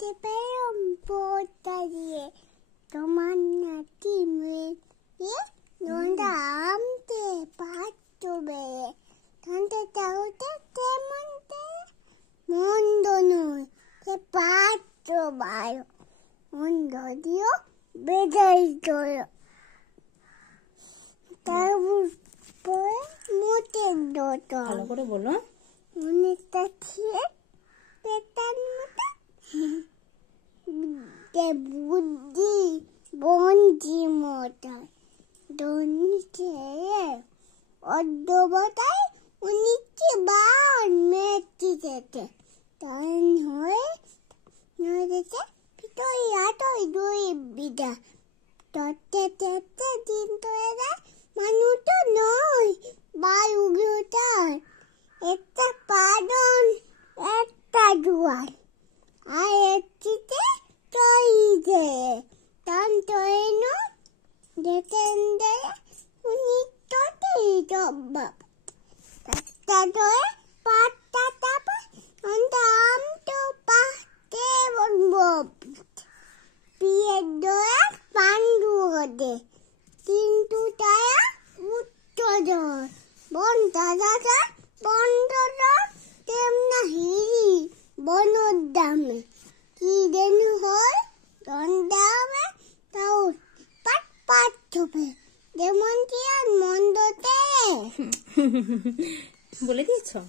Te pego un potarie. Domani ti metti. Non da ante patto be. Tante taute te monte. Mondo noi. Che patto baio. Mondo Dio. Vedrai solo. তারপরে মোটের দোটো ভালো করে বলো। মনেটা খেয়ে পেটার মতো বুদ্ধি বন্দি মতো দনি খেয়ে অর্ধবতায় উনিশটি বার মেয়েটি যেতে তাই হয়ে নড়েছে ভিতরে আটই দুই বিদা তত্তে তেতে দিন তোরা মানুষ তো নয় বায়ু গিটার একটা পাদন একটা জোয়ার আর একটিতে তৈরি টান তৈন দেখেন দেয় উনি তোতেই জবাব একটা ধরে পাটটা চাপা আম তো পাতে বলবো বিয়ের দোয়া পান্ডু হতে কিন্তু তারা উত্তর বনটা দাদা বন্ধটা তেমনা হিরি বনর দামে কি দেন হয় দন্দামে তাও পাট পাট ছপে যেমন কি আর মন্দতে বলে দিয়েছো?